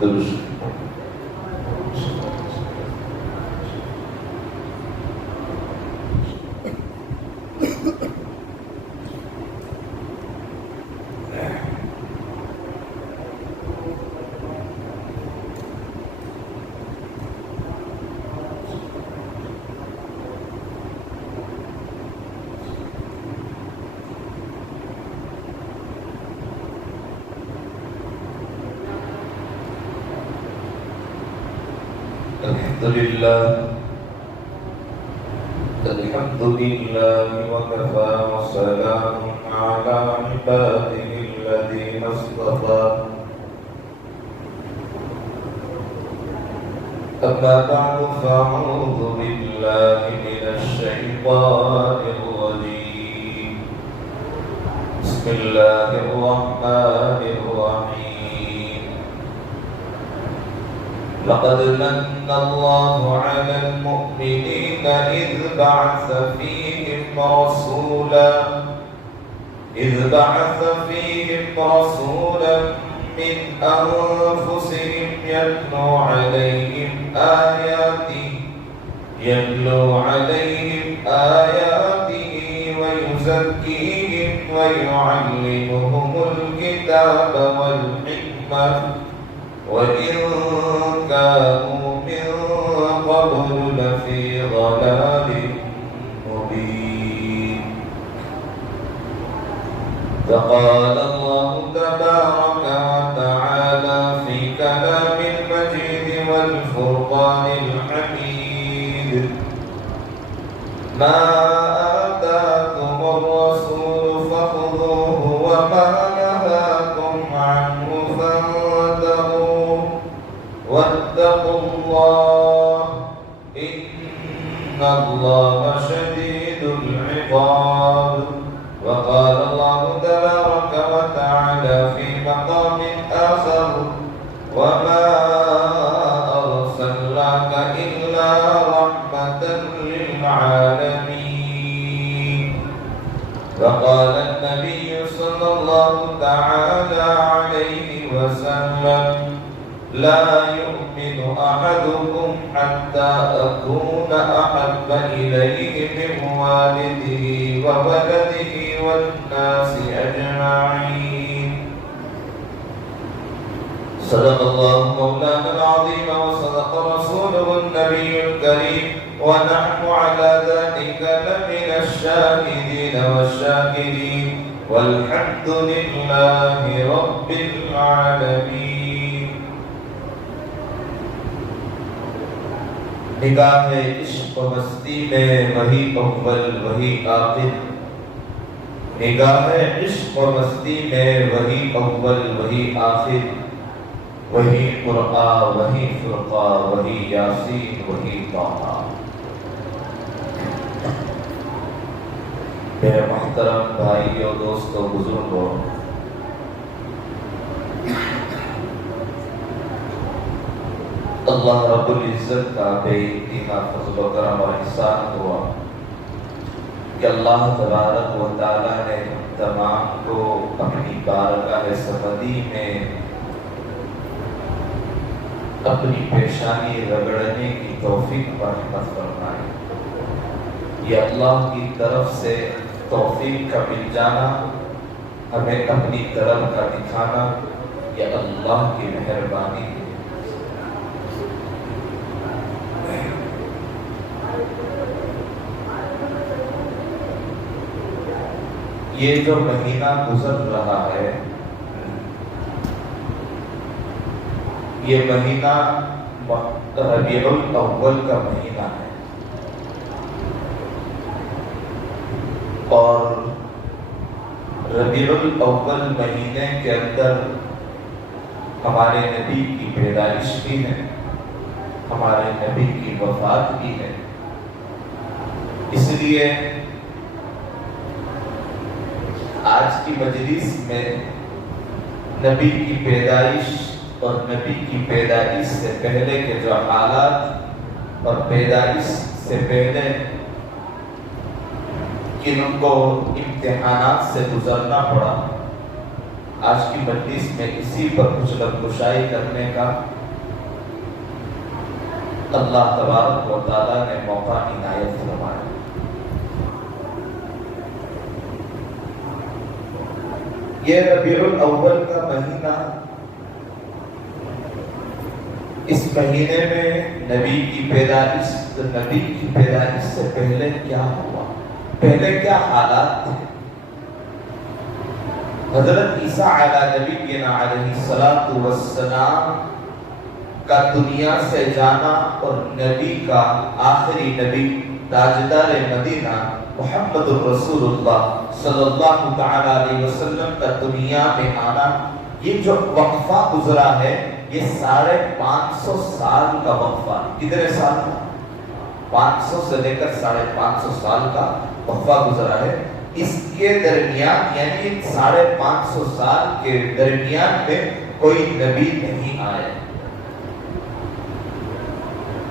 درست الحمد لله وكفى وسلام على عباده الذين اصطفى أما بعد فأعوذ بالله من الشيطان الرجيم بسم الله الرحمن الرحيم لقد من الله على المؤمنين إذ بعث فيهم رسولا من أنفسهم يتلو عليهم آياته ويزكيهم ويعلمهم الكتاب والحكمة وإن كانوا من قبل لفي ضلال مبين فقال الله تبارك وتعالى في كلام المجيد والفرقان الحميد ما آتاكم الرسول فخذوه وما نهاكم عنه فانتهوا واتقوا الله إن الله شديد العقاب وقال الله تبارك وتعالى في مقام آخر وما أرسلناك إلا رحمة للعالمين وقال النبي صلى الله تعالى عليه وسلم لا يؤمن أحدكم حتى أكون أحب إليه من والده وولده والناس أجمعين صدق الله مولانا العظيم وصدق رسوله النبي الكريم ونحن على ذلك لمن الشاهدين والشاكرين والحمد لله رب العالمين نگاہ عشق و مستی میں وہی اول وہی آخر نگاہ عشق و مستی میں وہی اول وہی آخر وہی قرآن وہی فرقہ وہی یاسین وہی طٰہٰ میرے محترم بھائیوں دوستوں بزرگوں اللہ رب العزت کا بے انتہا فضل و کرم اور احسان ہوا کہ اللہ تبارک و تعالیٰ نے تمام کو اپنی بارگاہ سمدی میں اپنی پیشانی رگڑنے کی توفیق پر رحمت فرمائے. یہ اللہ کی طرف سے توفیق کا مل جانا، ہمیں اپنی طرف کا دکھانا، یہ اللہ کی مہربانی ہے. یہ جو مہینہ گزر رہا ہے، یہ مہینہ ربیع الاول کا مہینہ ہے، اور ربیع الاول مہینے کے اندر ہمارے نبی کی پیدائش بھی ہے، ہمارے نبی کی وفات بھی ہے. اس لیے آج کی مجلس میں نبی کی پیدائش اور نبی کی پیدائش سے پہلے کے جو حالات اور پیدائش سے پہلے کن کو امتحانات سے گزرنا پڑا، آج کی مجلس میں اسی پر کچھ گفتگو کرنے کا اللہ تبارک و تعالیٰ نے موقع عنایت فرمایا۔ یہ ربیع الاول کا مہینہ، اس مہینے میں نبی کی پیدائش سے پہلے کیا ہوا، پہلے کیا حالات تھے۔ حضرت عیسیٰ علیہ نبینا علیہ السلام کا دنیا سے جانا اور نبی کا آخری نبی تاجدار مدینہ محمد الرسول اللہ صلی اللہ تعالی علیہ وسلم کا دنیا میں آنا، یہ جو وقفہ گزرا ہے یہ 550 سال کا وقفہ۔ کتنے سال کا؟ 500 سے لے کر 550 سال کا وقفہ گزرا ہے۔ اس کے درمیان یعنی 550 سال کے درمیان میں کوئی نبی نہیں آئے۔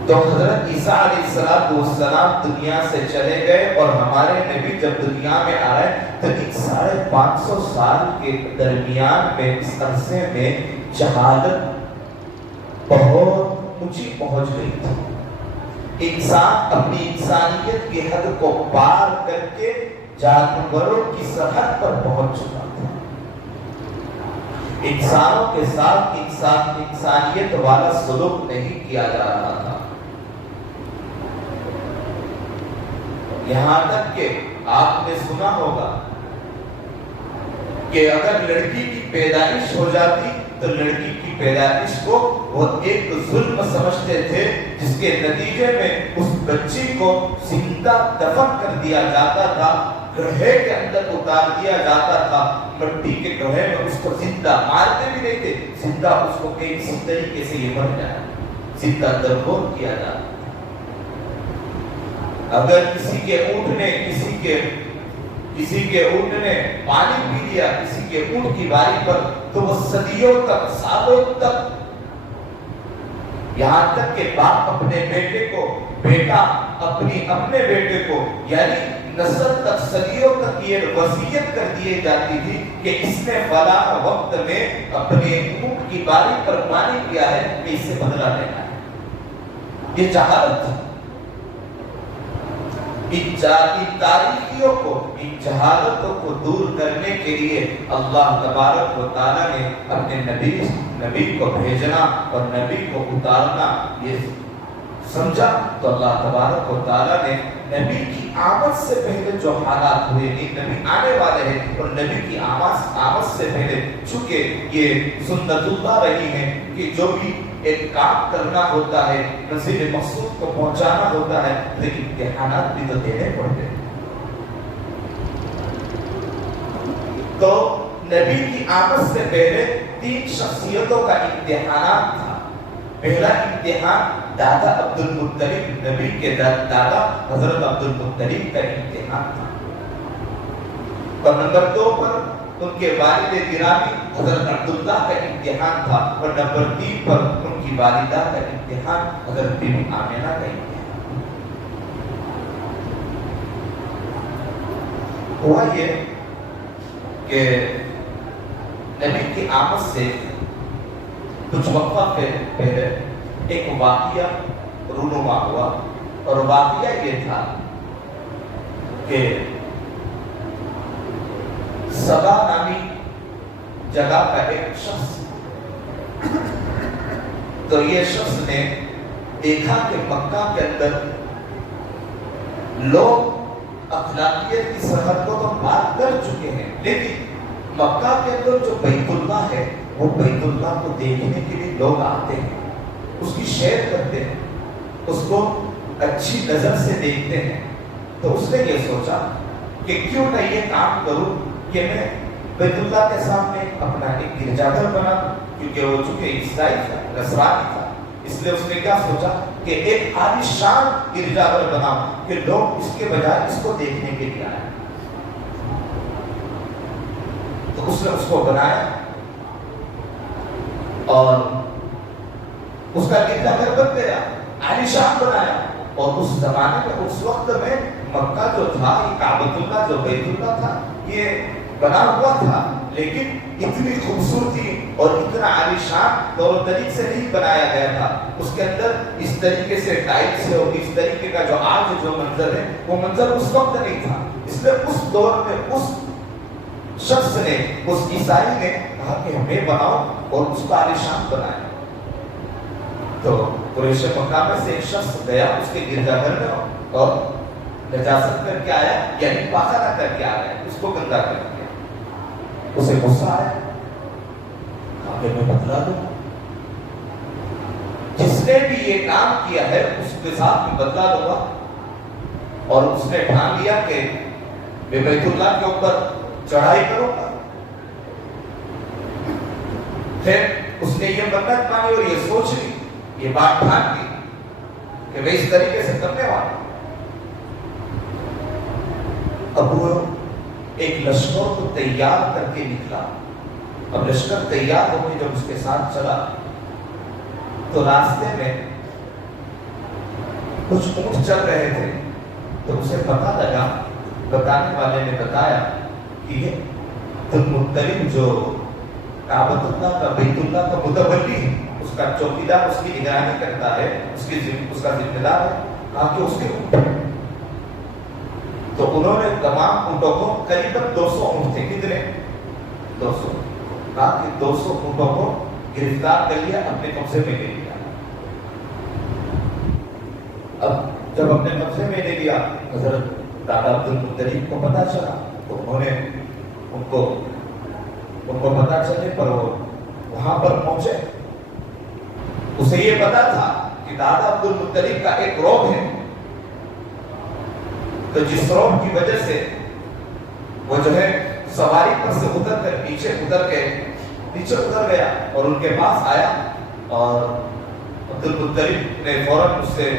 تو حضرت عیسیٰ علیہ السلام دنیا سے چلے گئے اور ہمارے نبی جب دنیا میں آئے تو ان 550 سال کے درمیان میں اس عرصے میں جہالت بہت اونچی پہنچ گئی تھی۔ انسان اپنی انسانیت کی حد کو پار کر کے جانوروں کی سرحد پر پہنچ چکا تھا۔ انسانوں کے ساتھ انسانیت والا سلوک نہیں کیا جا رہا تھا۔ یہاں تک کہ آپ نے سنا ہوگا کہ اگر لڑکی کی پیدائش ہو جاتی تو لڑکی کی پیدائش کو وہ ایک ظلم سمجھتے تھے، جس کے نتیجے میں اس بچی کو زندہ دفن کر دیا جاتا تھا، گڑھے کے اندر اتار دیا جاتا تھا، مٹی کے گڑھے میں اس کو زندہ مارتے بھی نہیں تھے، زندہ اس کو کسی طریقے سے یہ مر جائے، زندہ درگور کیا جاتا۔ اگر کسی کے اونٹ نے پانی پی لیا کسی کے اونٹ کی باری پر تو وہ صدیوں تک، سالوں تک، یہاں تک کہ باپ اپنے بیٹے کو، بیٹا اپنے بیٹے کو، یعنی نسل تک، صدیوں تک یہ وصیت کر دیے جاتی تھی کہ اس نے فلاں وقت میں اپنے اونٹ کی باری پر پانی پیا ہے کہ اس سے بدلہ لینا ہے۔ یہ جہالت تھی۔ ان تاریخیوں کو، ان جہالتوں کو دور کرنے کے لیے اللہ تبارک و تعالیٰ نے اپنے نبی کو بھیجنا اور نبی کو اتارنا یہ سمجھا، تو اللہ تبارک و تعالیٰ نے نبی کی آمد سے پہلے جو حالات ہوئے، نبی آنے والے ہیں اور نبی کی آمد سے پہلے، چونکہ یہ سنت اللہ رہی ہے کہ جو بھی ایک کام کرنا ہوتا ہے، منزل مقصود کو پہنچانا ہوتا ہے، لیکن امتحانات بھی تو دینے پڑتے ہیں۔ تو نبی کی آمد سے پہلے 3 شخصیتوں کا امتحانات تھا۔ پہلا امتحان دادا عبد المطلب، نبی کے دادا حضرت عبد المطلب کا امتحان تھا، اور نمبر 2 پر ان کے والد گرامی حضرت عبداللہ کا امتحان تھا، اور نمبر 3 پر ان کی والدہ کا امتحان حضرت بی بی آمنہ کا امتحان۔ ہوا یہ کہ نبی کی آمد سے کچھ وقت پہلے ایک واقعہ رونما ہوا، اور واقعہ یہ تھا کہ سبا نامی جگہ کا ایک شخص، تو یہ شخص نے دیکھا کہ مکہ کے اندر لوگ اخلاقیت کی سرحد کو تو پار کر چکے ہیں، لیکن مکہ کے اندر جو بیت اللہ ہے وہ بیت اللہ کو دیکھنے کے لیے لوگ آتے ہیں، اس کی شیئر کرتے ہیں، اس کو اچھی نظر سے دیکھتے ہیں۔ تو اس نے یہ سوچا کہ کیوں نہ یہ کام کروں کہ میں بیت اللہ کے سامنے اپنا ایک گرجا گھر بنا، کیونکہ وہ چونکہ عیسائی تھا، نصرانی تھا، اس لیے اس نے کیا سوچا کہ ایک عالی شان گرجا گھر بناؤں کہ لوگ اس کے بجائے اس کو دیکھنے کے لیے آئے۔ تو اس نے اس کو بنایا اور اس کا گرجا گھر بن گیا، عالی شان بنایا۔ اور اس زمانے میں، اس وقت میں مکہ جو تھا، یہ کعبۃ اللہ جو بیت اللہ تھا، یہ بنا ہوا تھا، لیکن اتنی خوبصورتی اور اتنا عالیشان طور و طریق سے نہیں بنایا گیا تھا. اس کے اندر اس طریقے سے ٹائل سے اور اس طریقے کا جو آج جو منظر ہے وہ منظر اس وقت نہیں تھا. اس لیے اس دور میں اس شخص نے، اس عیسائی نے کہا کہ ہمیں بناؤ اور اس کو عالیشان بنائے. تو قریش مکہ میں سے ایک شخص گیا اس کے گرجا گھر میں اور نجاست کر کے آیا، یعنی پاخانہ کر کے آیا، اس کو گندا کر دیا. اسے غصہ آیا، کہا کہ میں بدلا دوں. جس نے بھی یہ کام کیا ہے اس کے ساتھ میں بدلا دوں گا. اور اس نے ٹھان لیا کہ میں بیت اللہ کے اوپر چڑھائی کروں گا. پھر اس نے یہ منت مانی اور یہ سوچ لی، یہ بات ٹھان لی کہ میں اس طریقے سے کرنے والا ہوں. اب وہ ایک لشکر کو تیار کر کے نکلا. اب لشکر تیار ہو کے جب اس کے ساتھ چلا تو راستے میں کچھ اونٹ چل رہے تھے. تو اسے پتہ لگا، بتانے والے نے بتایا کہ یہ عبدالمطلب جو کعبۃ اللہ کا، بیت اللہ کا متولی ہے، اس کا چوکیدار، اس کی نگرانی کرتا ہے، اس کا ذمہ دار ہے. کہا کہ اس کے اونٹ. تو انہوں نے تمام اونٹوں کو، قریب 200 اونٹ تھے. کتنے؟ 200. کہا کہ 200 اونٹوں کو گرفتار کر لیا، اپنے قبضے میں لے لیا. اب جب اپنے قبضے میں لے لیا، حضرت دادا عبدالمطلب کو پتا چلا تو انہوں نے ان کو پتا چلنے پر وہ وہاں پر پہنچے. اسے یہ پتا تھا کہ دادا عبدالمطلب کا ایک روب ہے، تو جس روب کی وجہ سے وہ جو ہے سواری پر سے اتر کر نیچے اتر گیا اور ان کے پاس آیا. اور عبدالمطلب نے فوراً اس سے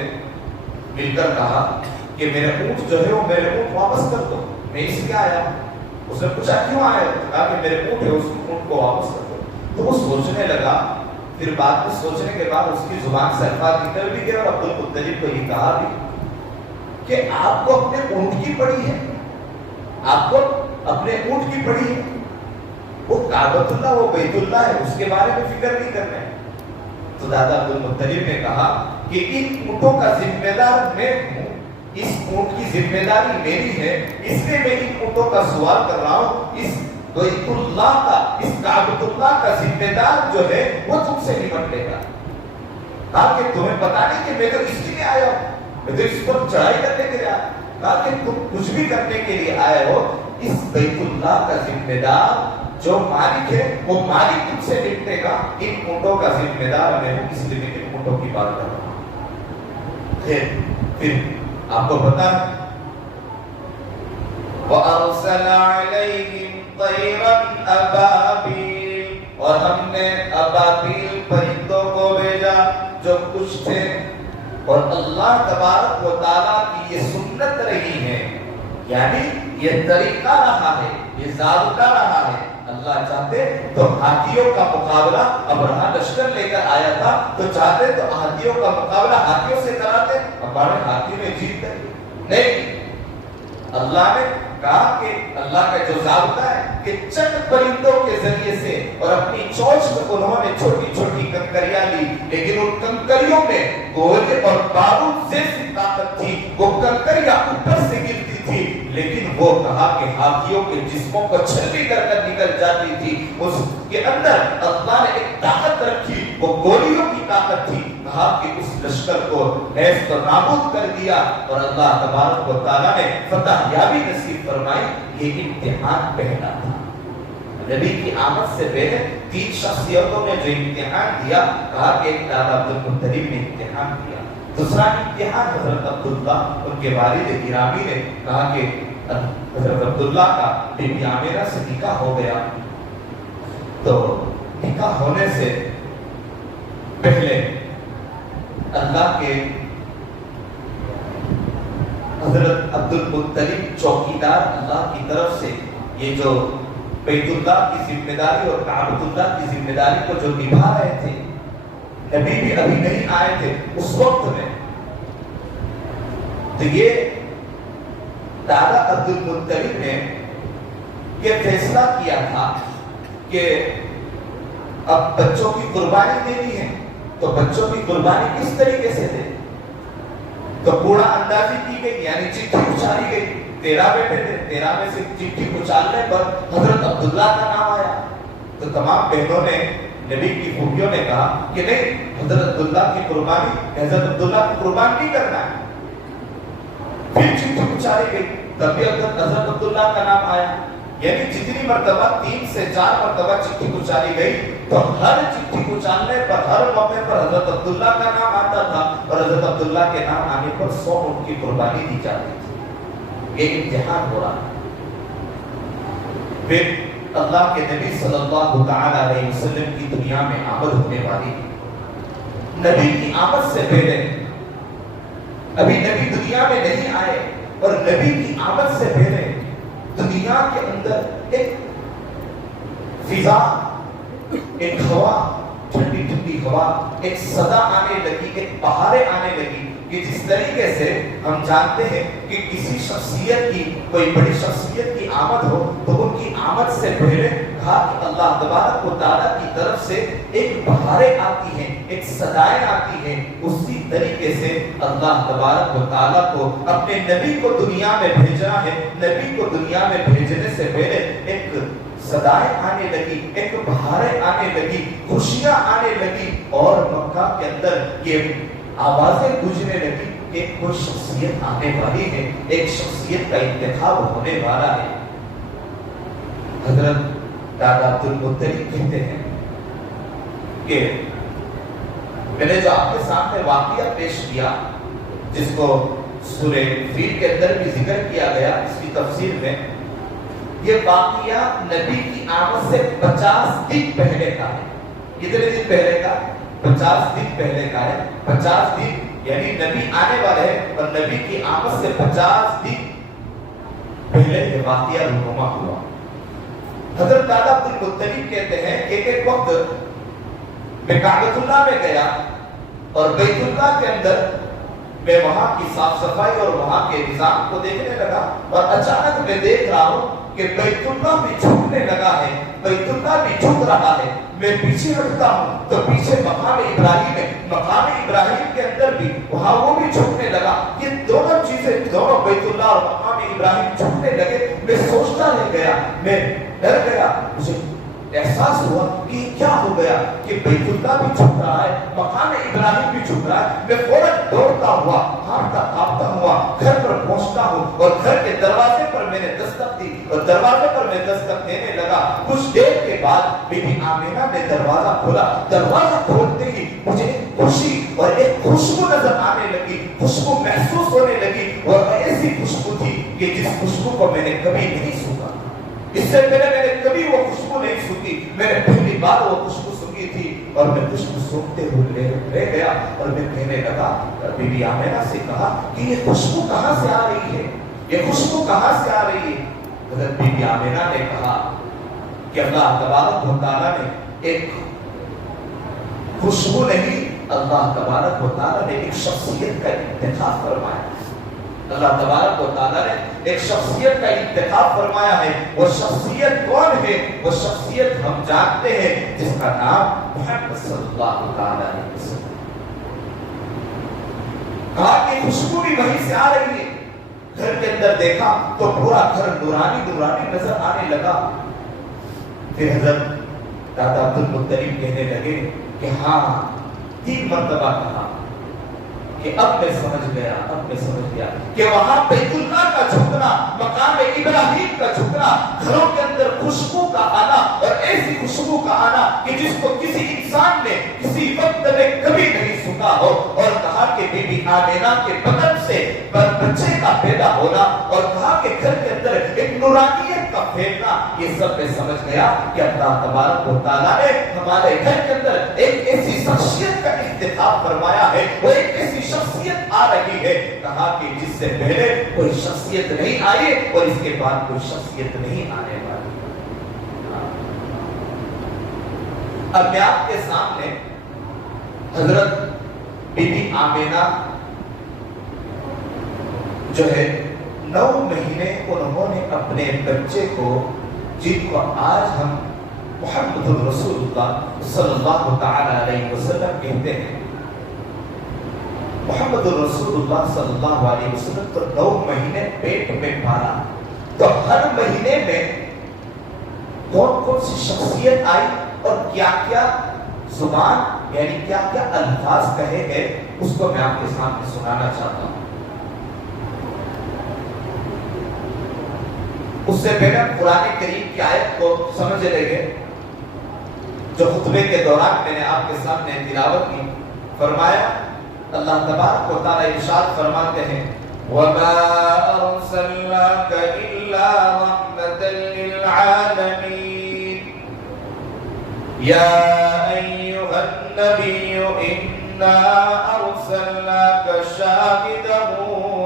مل کر کہا کہ میرے اونٹ جو ہے وہ میرے اونٹ واپس کر دو، میں اس لیے آیا. اس نے پوچھا کیوں آئے؟ کہا کہ میرے اونٹ ہے، اس اونٹ کو واپس کر دو. تو وہ سوچنے لگا. پھر بعد میں سوچنے کے بعد اس کی زبان سے الفاظ نکل بھی گئے اور عبدالمطلب کو یہ کہا بھی کہ آپ کو اپنے اونٹ کی پڑی ہے، آپ کو اپنے اونٹ کی پڑی ہے. وہ کعبۃ اللہ، وہ بیت اللہ ہے، اس کے بارے میں فکر نہیں کرنا ہے. تو دادا عبدالمطلب نے کہا کہ ان اونٹوں کا ذمہ دار میں ہوں، اس اونٹ کی ذمہ داری میری ہے، اس لیے میں ان اونٹوں کا سوال کر رہا ہوں. اس بیت اللہ کا، اس کعبۃ اللہ کا ذمہ دار جو ہے وہ تم سے نمٹ لے گا. کہا کہ تمہیں پتا نہیں کہ میں تو اس لیے آیا ہوں، میں تو اس پر چڑھائی کرنے کے لیے آیا. کہا کہ تم کچھ بھی کرنے کے لیے آئے ہو، اس بیت اللہ کا ذمہ دار جو مالک ہے وہ مالک تم سے نمٹے گا. ان اونٹوں کا ذمہ دار میں ہوں، اس لیے میں ان اونٹوں کی بات کر رہا ہوں. پھر آپ کو پتا ہے وَأَرْسَلَ عَلَيْهِمْ طَيْرًا أَبَابِيلَ، اور ہم نے ابابیل پرندوں کو بھیجا جو کچھ تھے. اور اللہ تبارک و تعالیٰ کی یہ سنت رہی ہے، یعنی یہ طریقہ رہا ہے، یہ ضابطہ رہا ہے. اللہ چاہتے تو ہاتھیوں کا مقابلہ، ابرہہ لشکر لے کر آیا تھا تو چاہتے تو ہاتھیوں کا مقابلہ ہاتھیوں سے کراتے، ہمارے ہاتھی میں جیت گئے. نہیں، اللہ نے کہا کہ اللہ کا جو ضابطہ ہے کہ چند پرندوں کے ذریعے سے، اور اپنی چونچ میں انہوں نے چھوٹی چھوٹی کنکریاں لی، لیکن ان کنکریوں میں گولے اور بارود جیسی طاقت تھی. وہ کنکریاں اوپر سے گرتی تھی، لیکن وہ کہا کہ ہاتھیوں کے جسموں کو چھلنی کر کر نکل جاتی تھی. اس کے اندر اللہ نے ایک طاقت رکھی، وہ گولیوں کی طاقت تھی. کہا کہ اس لشکر کو نیست و نابود کر دیا اور اللہ تبارک و تعالیٰ نے فتح یابی نصیب فرمائی. یہ امتحان پہلا تھا. نبی کی آمد سے پہلے 3 شخصیتوں نے جو امتحان دیا، کہا کہ ایک دادا عبدالمطلب نے امتحان دیا. دوسرا امتحان حضرت عبداللہ، ان کے والد گرامی نے کہا کہ حضرت عبداللہ کا بی بی عامرہ سے نکاح ہو گیا. تو نکاح ہونے سے پہلے اللہ کے حضرت عبدالمطلب چوکیدار اللہ کی طرف سے یہ جو بیت اللہ کی ذمہ داری اور کعبۃ اللہ کی ذمہ داری کو جو نبھا رہے تھے، نبی بھی ابھی نہیں آئے تھے اس وقت میں. تو یہ دادا عبدالمطلب نے یہ فیصلہ کیا تھا کہ اب بچوں کی قربانی دینی ہے تو بچوں کی قربانی کس طریقے سے دے؟ تو کوڑا اندازی کی گئی، یعنی چٹھی اچھالی گئی، 13 بیٹے تھے، 13 میں سے چٹھی اچھالنے پر حضرت عبداللہ کا نام آیا۔ تو تمام بہنوں نے، نبی کی پھوپھیوں نے کہا کہ نہیں، حضرت عبداللہ کی قربانی، حضرت عبداللہ کی قربان نہیں کرنا ہے۔ پھر چٹھی اچھالی گئی، تب بھی حضرت عبداللہ کا نام آیا۔ یعنی جتنی مرتبہ 3 سے 4 مرتبہ چٹھی اچھالی گئی تو ہر چٹھی اچھالنے پر، ہر موقع پر حضرت عبداللہ کا نام آتا تھا، اور حضرت عبداللہ کے نام آنے پر 100 اونٹ کی قربانی دی جاتی تھی۔ یہ امتحان ہو رہا ہے۔ پھر اللہ کے نبی صلی اللہ تعالی علیہ وسلم کی دنیا میں آمد ہونے والی، نبی کی آمد سے پہلے ابھی نبی دنیا میں نہیں آئے، اور نبی کی آمد سے پہلے دنیا کے اندر ایک فضا، ایک ہوا، ٹھنڈی ٹھنڈی ہوا، ایک صدا آنے لگی، ایک بہاریں آنے لگی کہ جس طریقے سے ہم جانتے ہیں کہ کسی شخصیت کی، کوئی بڑی شخصیت کی آمد ہو تو ان کی آمد سے پہلے کہا کہ اللہ تبارک و تعالیٰ کی طرف سے ایک بہاریں آتی ہیں، ایک صدائیں آتی ہیں۔ اسی طریقے سے اللہ تبارک و تعالیٰ کو اپنے نبی کو دنیا میں بھیجنا ہے۔ نبی کو دنیا میں بھیجنے سے پہلے ایک صدائیں آنے لگی، ایک بہاریں آنے لگی، خوشیاں آنے لگی، اور مکہ کے اندر یہ آوازیں گونجنے لگی کہ کوئی شخصیت آنے والی ہے، ایک شخصیت کا انتخاب ہونے والا ہے۔ حضرت دادا عبدالمطلب کہتے ہیں کہ میں نے جو آپ کے سامنے واقعہ پیش کیا، جس کو سورہ فیل کے اندر بھی ذکر کیا گیا اس کی تفسیر میں، یہ واقعہ نبی کی آمد سے 50 دن پہلے کا ہے۔ کتنے دن پہلے کا؟ 50 دن پہلے کا ہے۔ 50 دن یعنی نبی آنے والے ہیں، اور نبی کی آمد سے 50 دن پہلے یہ واقعہ رونما ہوا۔ حضرت دادا عبدالمطلب کہتے ہیں کہ ایک وقت میں کعبۃ اللہ میں گیا، اور بیت اللہ کے اندر میں وہاں کی صاف صفائی اور وہاں کے نظام کو دیکھنے لگا، اور اچانک میں دیکھ رہا ہوں کہ بیت اللہ بھی جھکنے لگا ہے، بیت اللہ بھی جھک رہا ہے۔ میں پیچھے ہٹتا ہوں تو پیچھے مقام ابراہیم ہے، مقام ابراہیم کے اندر بھی وہاں وہ بھی جھکنے لگا۔ یہ دونوں چیزیں، دونوں بیت اللہ اور مقام ابراہیم جھکنے لگے۔ میں سوچتا رہ گیا، میں ڈر گیا، مجھے احساس ہوا کہ کیا ہو گیا کہ بیت اللہ بھی جھک رہا ہے، مقام ابراہیم بھی جھک رہا ہے۔ میں فوراً دوڑتا ہوا، ہارتا کانپتا ہوا گھر پر پہنچتا ہوں، اور گھر کے دروازے پر میں نے دستک دی، اور دروازے پر میں دستک دینے لگا۔ کچھ دیر کے بعد بی بی آمینہ نے دروازہ کھولا۔ دروازہ کھولتے ہی مجھے ایک خوشی اور ایک خوشبو نظر آنے لگی، خوشبو محسوس ہونے لگی، اور ایسی خوشبو تھی کہ جس خوشبو کو میں نے کبھی نہیں سنا۔ اس سے پہلے میں نے کبھی وہ خوشبو نہیں سنی، میں نے پہلی بار وہ خوشبو سنی تھی، اور میں خوشبو سنتے ہوئے رہ گیا، اور میں کہنے لگا، بی بی آمینہ سے کہا کہ یہ خوشبو کہاں سے آ رہی ہے، یہ خوشبو کہاں سے آ رہی ہے؟ حضرت بی بی آمینہ نے کہا کہ اللہ تبارک و تعالیٰ نے ایک خوشبو نہیں، اللہ تبارک و تعالیٰ نے ایک شخصیت کا انتخاب فرمایا۔ اللہ تبارک و تعالیٰ نے ایک شخصیت کا انتخاب فرمایا ہے۔ وہ شخصیت کون ہے؟ وہ شخصیت ہم جانتے ہیں، جس کا نام محمد صلی اللہ علیہ وسلم۔ کہا کہ خوشبو بھی وہیں سے آ رہی ہے۔ گھر کے اندر دیکھا تو پورا گھر نورانی نورانی نظر آنے لگا۔ پھر حضرت دادا عبدالمطلب کہنے لگے کہ ہاں، 3 مرتبہ کہا کہ اب میں سمجھ گیا کہ وہاں بیت اللہ کا جھکنا، مقام ابراہیم کا جھکنا، گھروں کے اندر خوشبو کا آنا، اور ایسی خوشبو کا آنا کہ جس کو کسی انسان نے کسی وقت میں کبھی نہیں سنا ہو۔ اور کہا کہ بی بی آمینہ کے بدن سے بچے کا پیدا ہونا، اور کہا کہ گھر کے اندر ایک نورانیت کا پھیلنا، یہ سب میں سمجھ گیا کہ اللہ تبارک و تعالیٰ نے ہمارے گھر کے اندر ایک ایسی شخصیت کا انتخاب فرمایا ہے، وہ ایک ایسی شخصیت آ رہی ہے۔ کہا کہ جس سے پہلے کوئی شخصیت نہیں آئی، اور اس کے بعد کوئی شخصیت نہیں آنے والی۔ اب میں آپ کے سامنے حضرت بی بی آمینہ جو ہے 9 مہینے انہوں نے اپنے بچے کو، جن کو آج ہم محمد رسول اللہ صلی اللہ تعالی علیہ وسلم کہتے ہیں، محمد رسول اللہ صلی اللہ علیہ وسلم تو 9 مہینے پیٹ میں پالا، تو ہر مہینے میں کون کون سی شخصیت آئی اور کیا کیا زبان یعنی کیا کیا الفاظ کہے گئے، اس کو میں آپ کے سامنے سنانا چاہتا ہوں۔ اس سے پہلے قرآن کریم کی آیت کو سمجھ لیں گے جو خطبے کے دوران میں نے آپ کے سامنے تلاوت کی۔ فرمایا اللہ تبارک و تعالی ارشاد فرماتے ہیں وَمَا أَرْسَلْنَاكَ إِلَّا رَحْمَةً لِلْعَالَمِينَ يَا أَيُّهَا النَّبِيُّ إِنَّا أَرْسَلْنَاكَ شَاهِدًا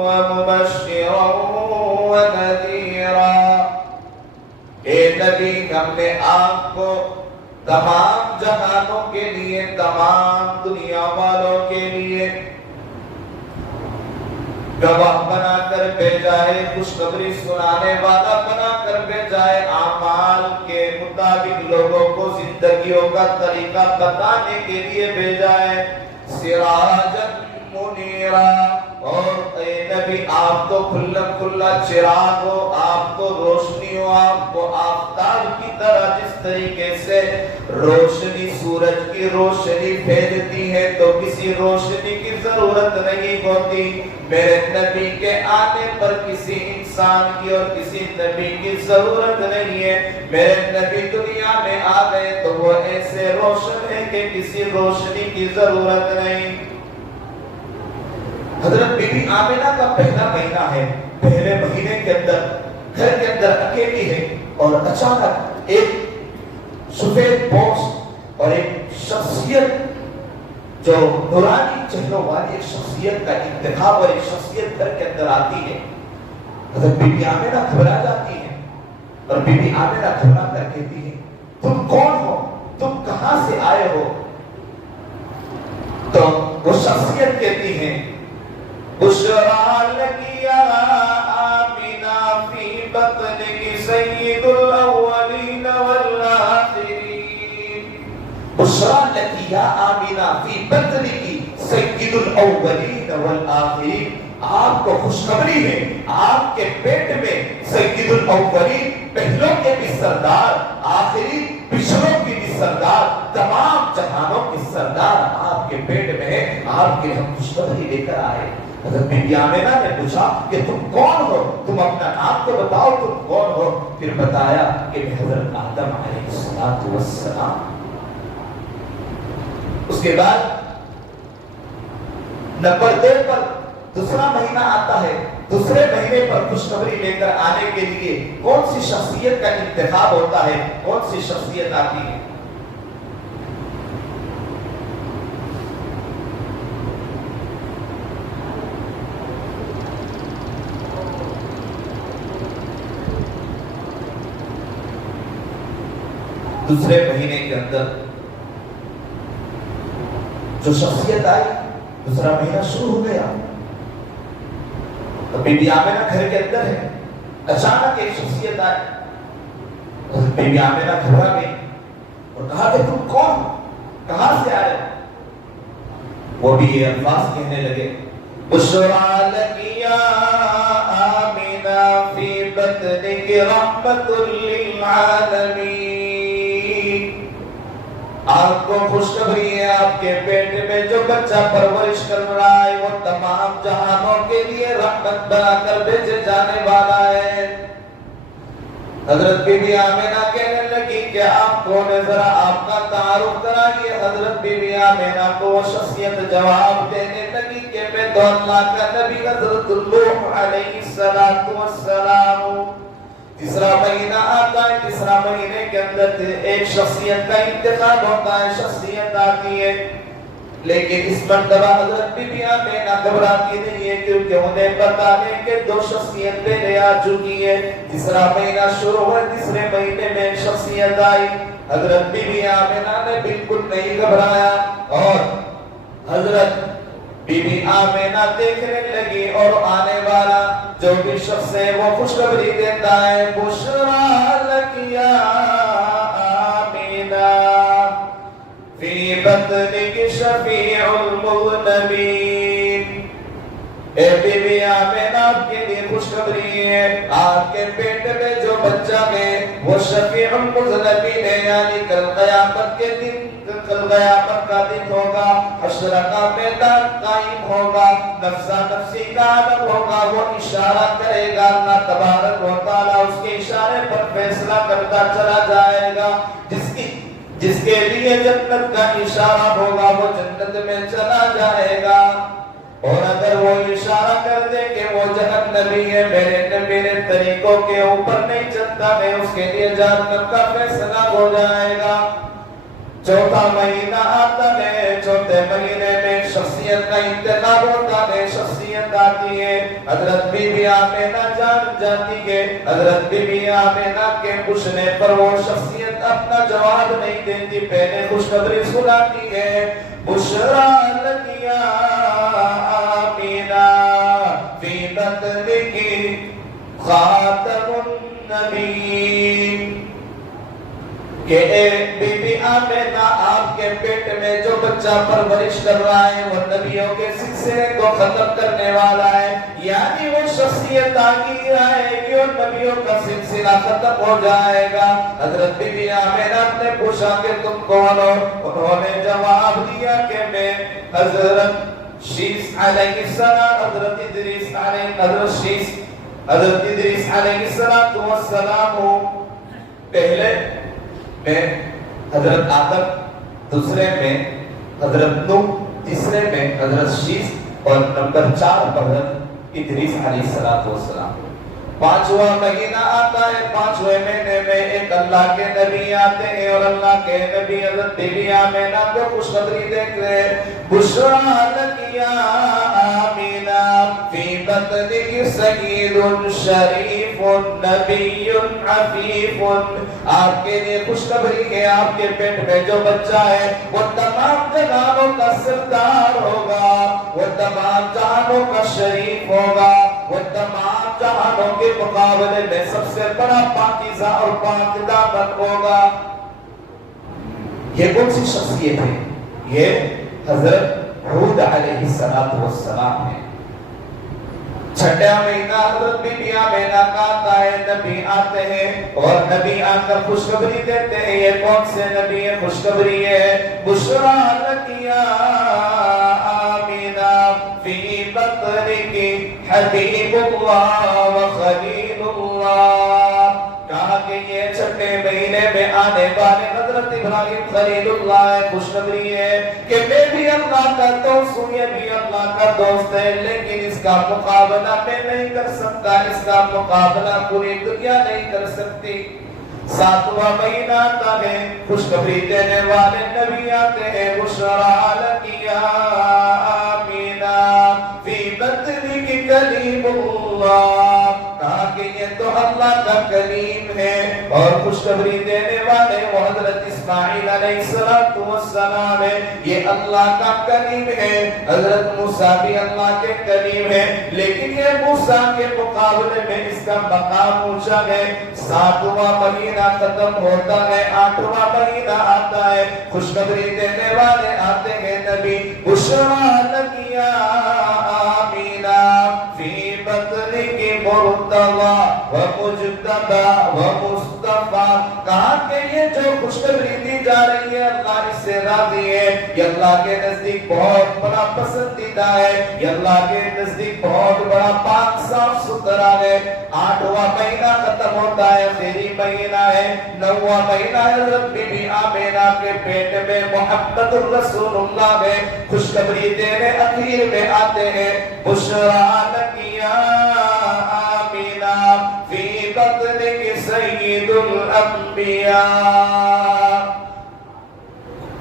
وَمُبَشِّرًا وَنَذِيرًا۔ اے نبی، ہم نے آپ کو تمام جہانوں کے لیے، تمام دنیا والوں کے لیے گواہ بنا کر بھیجا ہے، خوشخبری سنانے والا بنا کر بھیجا ہے، اعمال کے مطابق لوگوں کو زندگیوں کا طریقہ بتانے کے لیے بھیجا ہے، سراجا منیرا۔ اور اے نبی، آپ تو کھلا چراغ ہو، آپ تو روشنی ہو، آپ کو آفتاب کی طرح جس طریقے سے روشنی سورج کی روشنی پھیلتی ہے تو کسی روشنی کی ضرورت نہیں ہوتی، میرے نبی کے آنے پر کسی انسان کی اور کسی نبی کی ضرورت نہیں ہے۔ میرے نبی دنیا میں آ گئے تو وہ ایسے روشن ہے کہ کسی روشنی کی ضرورت نہیں۔ حضرت بی بی آمنہ کا پہلا مہینہ ہے، پہلے مہینے کے اندر گھر کے اندر اکیلی ہے اور اچانک ایک سفید پوش اور ایک شخصیت جو نورانی چہروں والی ایک شخصیت کا انتخاب اور ایک شخصیت گھر کے اندر آتی ہے۔ حضرت بی بی آمنہ گھبرا جاتی ہے اور بی بی آمنہ گھبرا کر کہتی ہے تم کون ہو، تم کہاں سے آئے ہو؟ تو وہ شخصیت کہتی ہے بشرا لکی یا آمنہ فی بطنک سید الاولین والآخرین۔ بشرا لکی یا آمنہ فی بطنک سید الاولین والآخرین، آپ کو خوشخبری ہے، آپ کے پیٹ میں سید الاولین، پہلوں کے بھی سردار، آخری پچھلوں کی بھی سردار، تمام جہانوں کی سردار آپ کے پیٹ میں ہے، آپ کے لیے ہم خوشخبری لے کر آئے۔ حضرت بی بی آمنہ نے پوچھا کہ تم کون ہو، تم اپنا نام تو بتاؤ، تم کون ہو؟ پھر بتایا کہ میں حضرت آدم علیہ السلام۔ اس کے بعد نمبر 2 پر دوسرا مہینہ آتا ہے، دوسرے مہینے پر خوشخبری لے کر آنے کے لیے کون سی شخصیت کا انتخاب ہوتا ہے، کون سی شخصیت آتی ہے؟ دوسرے مہینے کے اندر جو شخصیت آئی، دوسرا مہینہ شروع ہو گیا، تو بی بی آمنہ گھر کے اندر ہے، اچانک ایک شخصیت آئی، بی بی آمنہ گھبرا گئی اور کہا کہ تم کون، کہاں سے آئے؟ وہ بھی یہ الفاظ کہنے لگے بشرا لکی یا آمنہ فی بطنک رحمت للعالمین، آپ کو خوشخبری ہے، آپ کے پیٹ میں جو بچہ پرورش کر رہا ہے وہ تمام جہانوں کے لیے رحمت بنا کر بھیجے جانے والا ہے۔ حضرت بی بی آمنہ کہنے لگی کہ آپ کون ہیں، ذرا آپ کا تعارف کرائیے۔ حضرت بی بی آمنہ کو وہ شخصیت جواب دینے لگی کہ میں تو اللہ کا نبی حضرت نوح علیہ السلام ہوں۔ تیسرا مہینہ آتا ہے، تیسرا مہینے کے اندر ایک شخصیت کا انتخاب ہوتا ہے، شخصیت آتی ہے، لیکن اس مرتبہ حضرت بی بی آمنہ گھبراتی نہیں ہے کیونکہ انہیں پتا ہے کہ 2 شخصیت پہلے آ چکی ہے۔ تیسرا مہینہ شروع ہوا، تیسرے مہینے میں ایک شخصیت آئی، حضرت بی بی آمنہ نے بالکل نہیں گھبرایا اور حضرت بی بی آمنہ دیکھنے لگی اور آنے والا جو بھی شخص ہے وہ خوشخبری دیتا ہے بشرا لکی یا آمنہ بطنك شفيع المذنبين. اے بی بی آمینہ آپ کے لیے خوشخبری ہے، آپ کے پیٹ میں جو بچہ ہے وہ شفیع المذنبین ہے، یعنی کل قیامت کے دن، کل قیامت کا دن ہوگا، حشر کا میدان قائم ہوگا، نفسا نفسی کا عالم ہوگا، وہ اشارہ کرے گا، اللہ تبارک و تعالیٰ اس کے اشارے پر فیصلہ کرتا چلا جائے گا. جس کے لیے جنت کا اشارہ ہوگا وہ جنت میں چلا جائے گا، اور اگر وہ اشارہ کر دے کہ وہ جہنمی ہے، میرے طریقوں کے اوپر نہیں چلتا، میں اس کے لیے جہنم کا فیصلہ ہو جائے گا. چوتھا مہینہ آتا ہے، چوتھے مہینے میں شخصیت کا انتخاب ہوتا ہے، شخصیت آتی ہے. حضرت بی بی آمینہ جان جاتی ہے، حضرت بی بی آمینہ کے پوچھنے پر وہ شخصیت اپنا جواب نہیں دیتی، پہلے خوشخبری سناتی ہے. بشرا لکیا آمینہ فی بطنک خاتم النبیین، کہ اے بی بی آمینہ آپ کے پیٹ میں جو بچہ پرورش کر رہا ہے وہ نبیوں کے سلسلے کو ختم کرنے والا ہے، یعنی وہ شخصیت آگے آئے گی اور نبیوں کا سلسلہ ختم ہو جائے گا. حضرت بی بی آمینہ نے پوچھا کہ تم کون ہو؟ انہوں نے جواب دیا کہ میں حضرت شیس علیہ السلام، حضرت ادریس علیہ السلام ہوں. پہلے میں حضرت آدم، دوسرے میں حضرت نوح، تیسرے میں حضرت شیس، اور نمبر 4 پر حضرت ادریس علیہ السلام. پانچواں مہینہ آتا ہے، پانچویں مہینے میں ایک اللہ کے نبی آتے ہیں، اور اللہ کے نبی حضرت بی بی آمینہ کو خوشخبری دیتے ہیں. بشرا لکیا آمینہ فی بطنک سید شریف نبی عفیف، آپ کے لیے خوشخبری ہے، آپ کے پیٹ میں جو بچہ ہے وہ تمام جہانوں کا سردار ہوگا، وہ تمام جہانوں کا شریف ہوگا، وہ تمام جہانوں کے مقابلے میں سب سے بڑا پاکیزہ اور پاک دامن ہوگا. یہ کون سی شخصیت ہے؟ یہ حضرت ہود علیہ السلام ہے. چھٹا مہینہ حضرت بی بی آمینہ کا آتا ہے، نبی آتے ہیں اور نبی آ کر خوشخبری دیتے ہیں. یہ کون سے نبی ہے؟ خوشخبری ہے بشرا لکیا آمینہ فی بطنک حبیب اللہ و خلیل اللہ. کہا کہ یہ چھٹے مہینے میں آنے والے حضرت ابراہیم خلیل اللہ ہے. خوشخبری ہے کہ میں بھی اللہ کا دوست ہوں، یہ بھی اللہ کا دوست ہے، لیکن اس کا مقابلہ میں نہیں کر سکتا، اس کا مقابلہ پوری دنیا نہیں کر سکتی. ساتواں مہینہ آتا ہے، خوشخبری دینے والے نبی آتے ہیں. بشرا لکیا آمینہ فی بطنک کلیم اللہ. کہا کہ یہ تو اللہ کا کلیم ہے، اور خوشخبری دینے والے وہ حضرت اسماعیل علیہ السلام ہے، یہ اللہ کا کلیم ہے. حضرت موسیٰ بھی اللہ کے کلیم ہے، لیکن یہ موسیٰ کے مقابلے میں اس کا مقام اونچا ہے. ساتواں مہینہ ختم ہوتا ہے، آٹھواں مہینہ آتا ہے، خوشخبری دینے والے آتے ہیں نبی. بشرا لکیا آمینہ فی بطنک مرتضی و مجتبی و مصطفی. کہا کہ یہ جو خوشخبری دی جا رہی ہے اللہ اس سے راضی ہے، یہ اللہ کے نزدیک بہت بڑا پسندیدہ ہے، یہ اللہ کے نزدیک بہت بڑا پاک صاف ستھرا ہے. آٹھواں مہینہ ختم ہوتا ہے، آخری مہینہ ہے، نواں مہینہ حضرت بی بی آمینہ کے پیٹ میں محمد الرسول اللہ ہے. خوشخبری دینے اخیر میں آتے ہیں. بشرا لکیا آمینہ فی بطنک سید الانبیاء.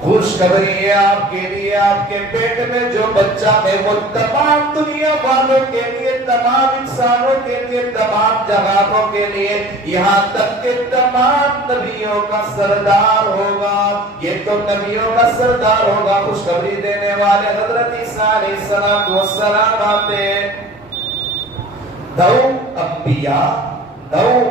خوشخبری ہے آپ کے لیے، آپ کے پیٹ میں جو بچہ ہے وہ تمام دنیا والوں کے لیے، تمام انسانوں کے لیے، تمام جہانوں کے لیے، یہاں تک کہ تمام نبیوں کا سردار ہوگا. یہ تو نبیوں کا سردار ہوگا. خوشخبری دینے والے حضرت عیسیٰ علیہ السلام آتے ہیں. دو انبیاء 9